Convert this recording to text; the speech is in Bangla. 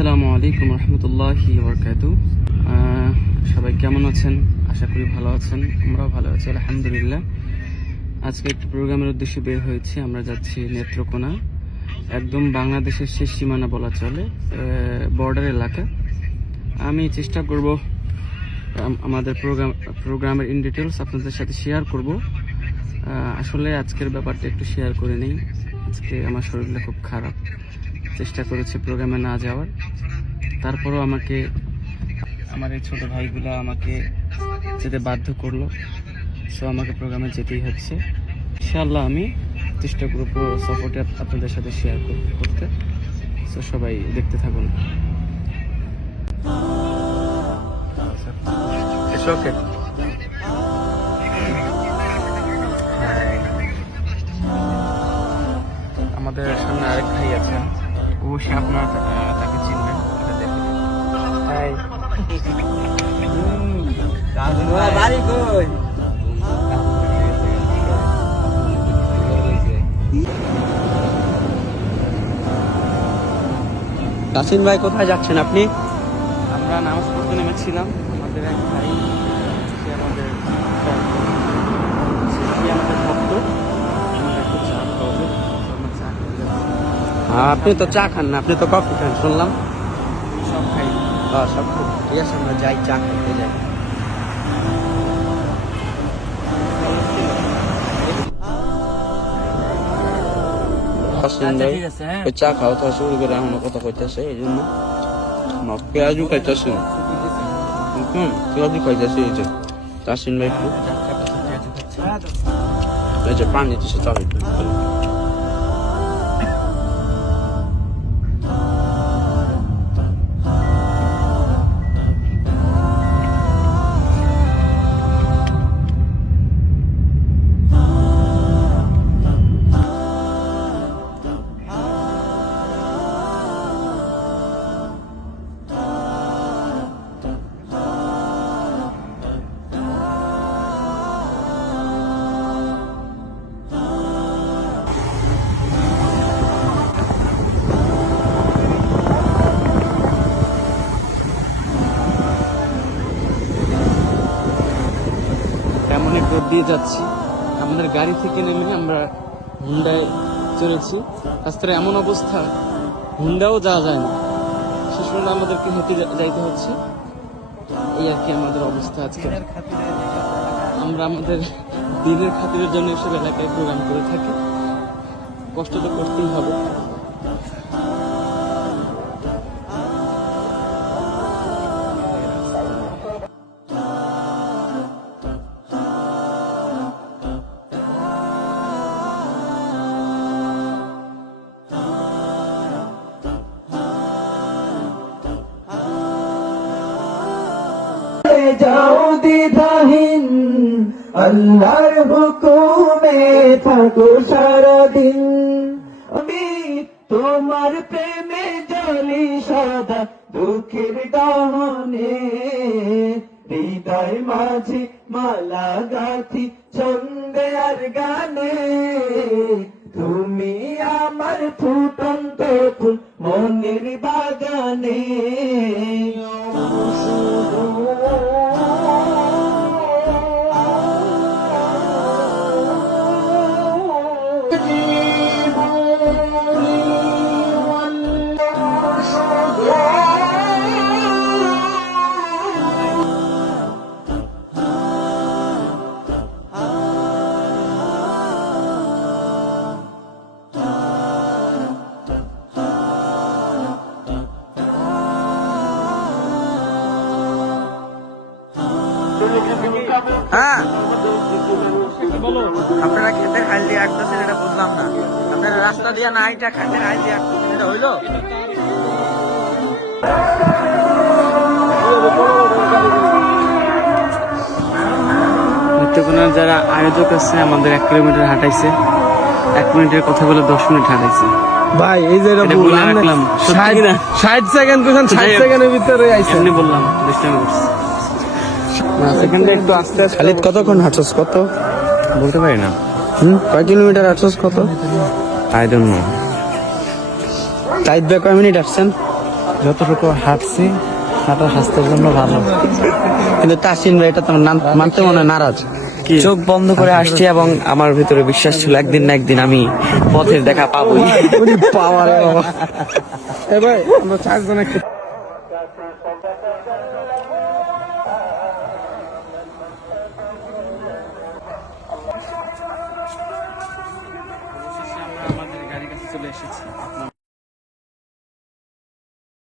আসসালামু আলাইকুম রহমতুল্লাহি ওয়াবারাকাতুহু। সবাই কেমন আছেন? আশা করি ভালো আছেন। আমরাও ভালো আছি আলহামদুলিল্লাহ। আজকে একটি প্রোগ্রামের উদ্দেশ্যে বের হয়েছি। আমরা যাচ্ছি নেত্রকোনা, একদম বাংলাদেশের শেষ সীমানা বলা চলে, বর্ডার এলাকা। আমি চেষ্টা করব আমাদের প্রোগ্রামের ইন ডিটেলস আপনাদের সাথে শেয়ার করব। আসলে আজকের ব্যাপারটা একটু শেয়ার করে নিই। আজকে আমার শরীরটা খুব খারাপ, চেষ্টা করেছে প্রোগ্রামে না যাওয়ার, তারপরও আমাকে আমার এই ছোটো ভাইগুলো আমাকে যেতে বাধ্য করলো। সো আমাকে প্রোগ্রামে যেতেই হচ্ছে। ইনশাআল্লাহ আমি চেষ্টা করব সফরটা আপনাদের সাথে শেয়ার করতে। সো সবাই দেখতে থাকুন। ওকে, আমাদের সামনে আরেক ভাই আছে, অবশ্যই আপনারা তাকে চিনবেন। তাসিন ভাই, কোথায় যাচ্ছেন আপনি? আমরা নামাজ পড়তে নেমেছিলাম। আমাদের এক ভাই, সে আমাদের ভক্ত, আমাদের একটু চা খাওয়াবে। আপনি তো চা খান না, আপনি তো কফি খান শুনলাম। সব খাই। সব ঠিক আছে, আমরা যাই, চা খেতে যাই। ওই চা খাওয়া তো শুরু করে এমন কথা কইতেছে, এই জন্য পেঁয়াজও খাইতেছে, পেঁয়াজও খাইতেছে। এই যে তাসিন ভাই একটু এই যে পানি দিচ্ছে, চা হইতে অনেক রোদ দিয়ে যাচ্ছি। আমাদের গাড়ি থেকে নেমে আমরা হুন্ডায় চলেছি। রাস্তার এমন অবস্থা, হুন্ডাও যাওয়া যায় না, শেষ পর্যন্ত আমাদেরকে হেঁটে যাইতে হচ্ছে। এই আর কি আমাদের অবস্থা আজকে। আমরা আমাদের দিনের খাতিরের জন্য এসব এলাকায় প্রোগ্রাম করে থাকি, কষ্ট তো করতেই হবে। যাও দ্বিধাহীন, আল্লাহর হুকুমে থাকো সারাদিন। আমি তোমার প্রেমে জ্বলি সদা দুঃখের দহনে, হৃদয় মাঝে মালা গাথি ছন্দে আর গানে। তুমি আমার ফুটন্ত ফুল মনের বাগানে। হ্যাঁ, আপনারা খেতের খাইল দিয়ে আসতেছেন, এটা বুঝলাম না। আপনারা রাস্তা দিয়ে না আইটা খেতের খাইল দিয়ে আসতেছেন, এটা হইলো? নেত্রকোনার যারা আয়োজক আছে আমাদের 1 কিলোমিটার হাঁটাইছে, 1 মিনিটের কথা বলে 10 মিনিট হাঁটাইছে। ভাই এই যে 60 সেকেন্ড 60 সেকেন্ডের ভিতরে আইছে, এমনি বললাম, দুষ্টামি করছি। এখান থেকে একটু আস্তে আস্তে। খালিদ, কতক্ষণ হাঁটছস? কত বলতে পারি না। কয় কিলোমিটার হাঁটছস? কত? I don't know. তাইদ ভাই কয় মিনিট আসছেন? যতটুকু হাঁটছি হাঁটা স্বাস্থ্যের জন্য ভালো। কিন্তু তাসিন ভাই এটা তো মানতে মনে হয় নারাজ। চোখ বন্ধ করে আসছি এবং আমার ভিতরে বিশ্বাস ছিল একদিন না একদিন আমি পথের দেখা পাবোই। পাওয়ার ভাই আমরা চারজন একটা আমাদের গাড়ির কাছে চলে এসেছি। আপনার